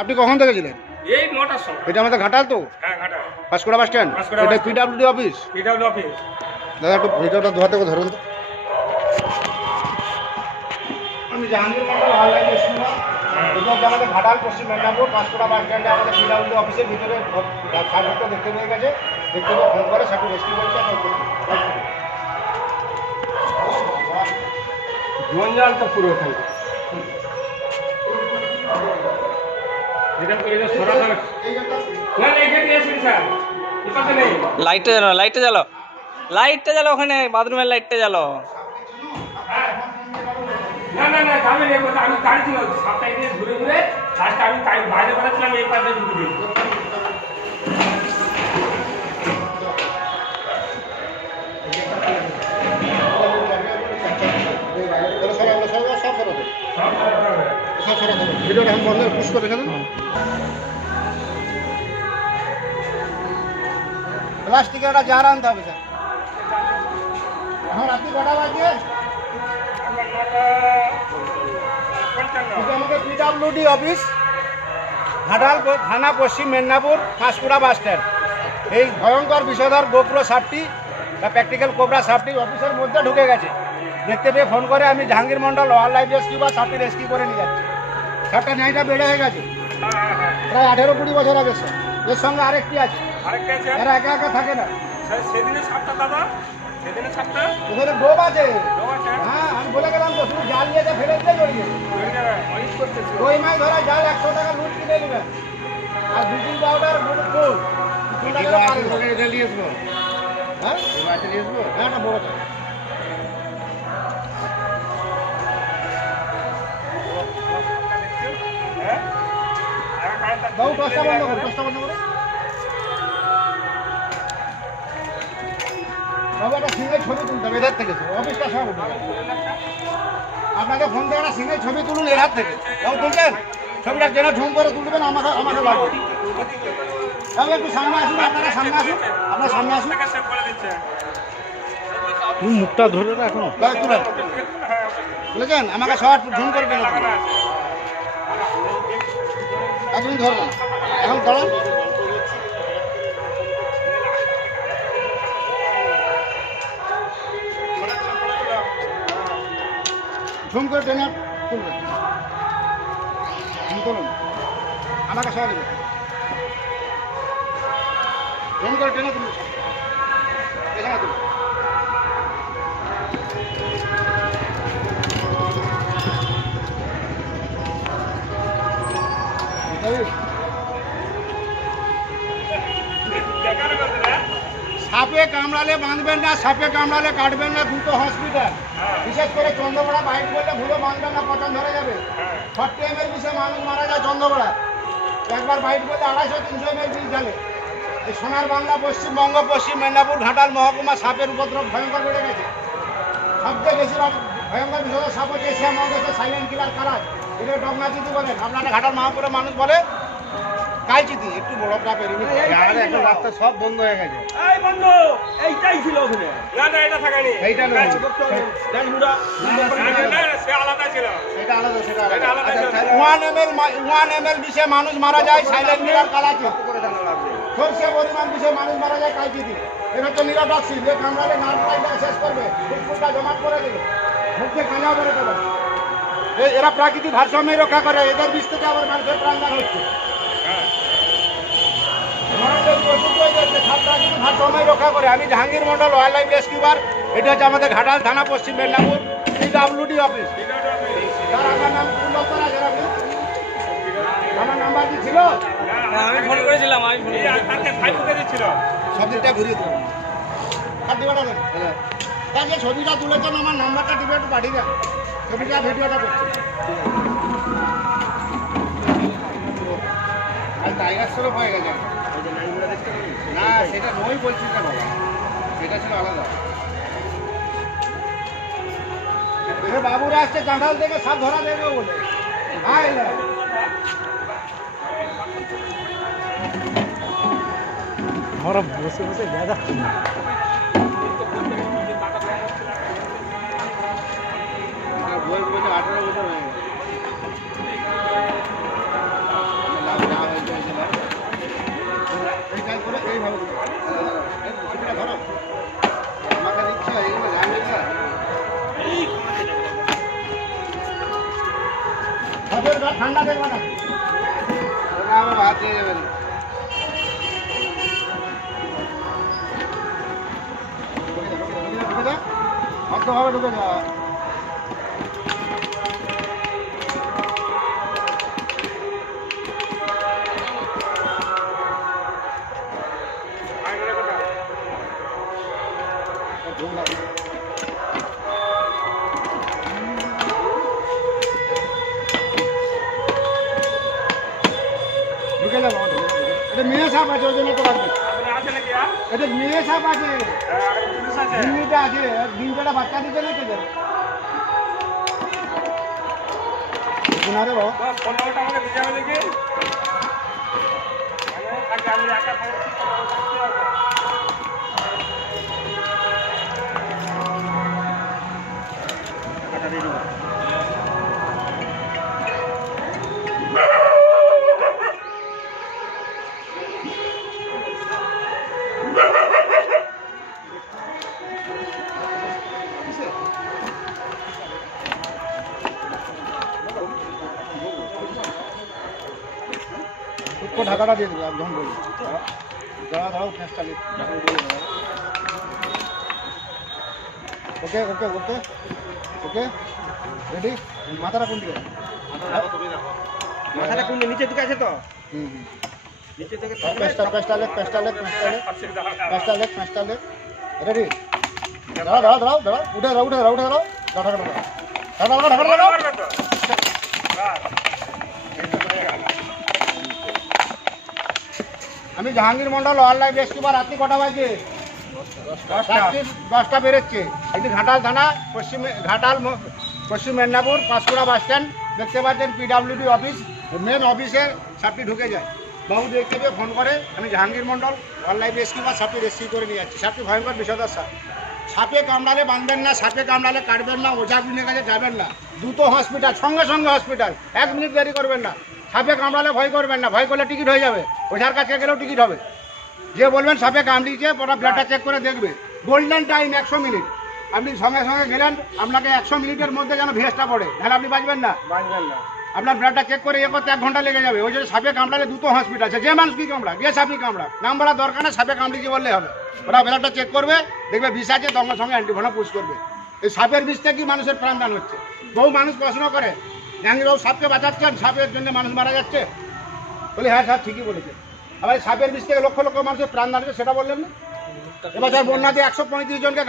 আপনি কখন থেকে ছিলেন এই নটার সময়। এটা আমাদের ঘাটাল তো? হ্যাঁ ঘাটা পাঁশকুড়া বাস স্ট্যান্ড? এটা পিডাব্লিউডি অফিস অফিস দাদা একটু ভিডিওটা থেকে ধরুন তো। আমি জাহাঙ্গীর মন্ডল অনলাইন আমাদের ঘাটাল পশ্চিম মেদিনীপুর পাঁশকুড়া বাস স্ট্যান্ডে আমাদের পিডাব্লিউডি অফিসের ভিতরে সার্ভিসটা দেখতে পেয়ে গেছে। দেখতে পেয়ে ফোন করে সাথে রেস্কিউ করছে জঞ্জাল তো পুরো ওখানে। লাইটটা জ্বালো লাইটটা জ্বালো। লাইটটা জ্বালো ওখানে বাথরুমের লাইটটা জ্বালো। আমি গাড়ি ছিল ঘুরে ঘুরে লাস্টে আমি বাইরে বেড়াচ্ছিলাম এই পাশে ঢুকে আনতে হবে অফিস থানা পশ্চিম মেদিনীপুর পাঁশকুড়া বাস স্ট্যান্ড। এই ভয়ঙ্কর বিষধর গোপ্র সাপটি বা প্র্যাকটিক্যাল কোবরা সাপটি অফিসের মধ্যে ঢুকে গেছে। দেখতে পেয়ে ফোন করে আমি Jahangir Mondal wild life rescue বা সাপটি রেস্কিউ করে নিয়ে যাচ্ছি। সাপটা ন্যায়টা বেড়ে হয়ে গেছে। প্রায় আঠেরো কুড়ি বছর আগে স্যার এর সঙ্গে আরেকটি আছে। আরেকটা এরা একা একা থাকে না। সেদিনের সাপটা দাদা? সেদিনের সাপটা? ওখানে ডোব আছে। হ্যাঁ আমি বলে গেলাম তো জাল নিয়ে যা ফেলে দিতে জড়িয়ে। ওই মাছ ধরা জাল একশো টাকা লুট কিনে নেবেন আর ব্লিচিং পাউডার ফুল হ্যাঁ? হ্যাঁ একটা বড় বাবু টসটা বন্ধ করো টসটা বন্ধ করো। বাবু একটা সিঙ্গেল ছবি তুলতে হবে এধার থেকে অফিসটা সব আপনাকে ফোন একটা সিঙ্গেল ছবি তুলুন এধার থেকে। বাবু তুলছেন ছবিটা যেন ঝুম করে তুলবেন আমাকে আমাকে লাগবে। বাবু একটু সামনে আসুন আপনারা সামনে আসুন আপনার সামনে আসুন। মুখটা ধরে না এখন তুলেন। বুঝেছেন আমাকে সবার ঝুম করে কেন লাগানো এখন ধরেন ঝুম করে টেনে তুলবেন ঝুম করুন। আমাকে সবাই দেবেন ঝুম করে টেনে তুলুন। এখানে তুলুন। সাপে কামড়ালে বাঁধবেন না, সাপে কামড়ালে কাটবেন না, দুটো হসপিটাল বিশেষ করে চন্দ্রপাড়া বাইক করলে ভুলো বাঁধবেন না পচন ধরে যাবে। ফর্টি এম এল বিষে মানুষ মারা যায় চন্দ্রপাড়া একবার বাইক করলে আড়াইশো, তিনশো এম এল বিষ ঢালে এই সোনার বাংলা পশ্চিমবঙ্গ পশ্চিম মেদিনীপুর, ঘাটাল, মহকুমা সাপের উপদ্রব ভয়ঙ্কর বেড়ে গেছে। সবচেয়ে বেশি ভয়ঙ্কর বিষয় সাপ হচ্ছে শ্যামল দেশে সাইলেন্ট কিলার কারাজ এটা ডগনা চিতি বলেন। আপনারা ঘাটাল মহাপুরের মানুষ বলে। একটু পেরিয়ে একটা রাস্তা সব বন্ধ হয়ে গেছে। এই বন্ধু এইটাই ছিল ওখানে না না এটা থাকেনি এইটা না, না, না, সে আলাদা ছিল। সেটা আলাদা সেটা আলাদা। আলাদা one M L one M L মানুষ মারা যায় সাইলেন্ট মিলার কালাচে সরষে পরিমাণ বিষে মানুষ মারা যায় কালচিতি এটা হচ্ছে নিরাটক্সিন যে কামড়ালে নার্ভ লাইনটা শেষ করবে ফুটফুটটা জমা করে দেবে। মুখে কাঁচা করে দেবে। এ- এরা প্রাকৃতিক ভারসাম্য রক্ষা করে এদের বিষ থেকে আবার মানুষের প্রাণদান হচ্ছে। হয়ে রক্ষা করে আমি জাহাঙ্গীর মন্ডল ওয়াইল্ড লাইফ রেস্কিউবার এটা হচ্ছে আমাদের ঘাটাল থানা পশ্চিম মেদিনীপুর পিডাব্লিউডি অফিস আমার নাম্বার কি ছিল হ্যাঁ, আমি ফোন করেছিলাম আমি ফোন এই আর তাকে ফাইল করে দিচ্ছিল সব দিকটা ঘুরিয়ে দিবাটা দেন তার ছবিটা তুলেছেন আমার নাম্বারটা দিবে একটু পাঠিয়ে দেন ছবিটা ভিডিওটা করছি। টাইগার সরফ হয়ে গেছে। না সেটা নই বলছি না বাবা। সেটা ছিল আলাদা। বাবুরা আসছে চাঁদাল থেকে সব ধরা দেবে বলে। না আমরা বসে বসে বলছে আঠারো বছর হয়ে গেছে। ঠান্ডা দেখবে না আমার হাত দিয়ে যাবেন হবে ঢুকে যা ঢুক যাব মেয়ে সাপ আছে ওই জন্য? এটা মেয়ে সাপ আছে? ডিমটা আছে ডিমটা বাচ্চা দিতে না কেটে শোনারে বাবা ফোন নাম্বারটা আমাকে দিয়ে যাবে থাকি, उसको ढकाना दे दो आप जौन बोलो जरा धड़ाओ फैसला ले okay okay okay okay ready মাথাটা কোন দিকে মাথাটা কোন দিকে? নিচের দিকে আছে তো হুম হুম নিচের দিকে পেস্টা পেস্টা লেগ পেস্টা লেগ পেস্টা লেগ পাঁচশো টাকা দাও। পেস্টা লেগ পেস্টা লেগ রেডি দাঁড়াও দাঁড়াও দাঁড়াও দাঁড়াও উঠে দাঁড়াও উঠে দাঁড়াও উঠে দাঁড়াও দাঁড়াও ঢাকা দাঁড়াও ঢাকা ঢাকা দাঁড়াও আমি জাহাঙ্গীর মন্ডল অনলাইন বৃহস্পতিবার রাত্রি কটা বাজে? রাত্রি দশটা বেরোচ্ছে। এটি ঘাটাল থানা পশ্চিম ঘাটাল পশ্চিম মেদিনীপুর পাঁশকুড়া বাস স্ট্যান্ড দেখতে পাচ্ছেন পিডাব্লিউডি অফিস মেন অফিসে সাপটি ঢুকে যায়। বাবু দেখতে পেয়ে ফোন করে আমি জাহাঙ্গীর মন্ডল অনলাইন বৃহস্পতিবার সাপটি রেস্কিউ করে নিয়ে যাচ্ছি। সাপটি ভয়ঙ্কর বিষয়দার সাপ। সাপে কামড়ালে বাঁধবেন না সাপে কামড়ালে কাটবেন না ওঝা গুলির কাছে যাবেন না। দ্রুত হসপিটাল সঙ্গে সঙ্গে হসপিটাল এক মিনিট দেরি করবেন না। সাপে কামড়ালে ভয় করবেন না ভয় করলে টিকিট হয়ে যাবে। ওঝার কাছে গেলেও টিকিট হবে। যে বলবেন সাপে কামড়িয়েছে ওরা ব্লাডটা চেক করে দেখবে। গোল্ডেন টাইম একশো মিনিট আপনি সঙ্গে সঙ্গে গেলেন আপনাকে একশো মিনিটের মধ্যে যেন ভেসটা পড়ে। তাহলে আপনি বাঁচবেন না। বাঁচবেন না। আপনার ব্লাডটা চেক করে ইয়ে করতে এক ঘণ্টা লেগে যাবে। ওই জন্য সাপে কামড়ালে দুটো হসপিটাল আছে। যে মানুষ কি কামড়া যে সাপই কামড়া। নাম বলা দরকার না সাপে কামড়িয়েছে বললে হবে। ওরা ব্লাডটা চেক করবে দেখবে বিষ আছে সঙ্গে সঙ্গে অ্যান্টিভেনা পুশ করবে। এই সাপের বিষ থেকে মানুষের প্রাণদান হচ্ছে। বহু মানুষ প্রশ্ন করে জাহাঙ্গীরবাবু সাপকে বাঁচাচ্ছেন, সাপের জন্য মানুষ মারা যাচ্ছে। বলি হ্যাঁ স্যার, ঠিকই বলেছে। আবার সাপের বিষ থেকে লক্ষ লক্ষ মানুষের প্রাণ দাঁড়িয়েছে সেটা বললেন না? এবার স্যার বন্যাতে একশো পঁয়ত্রিশ জনকে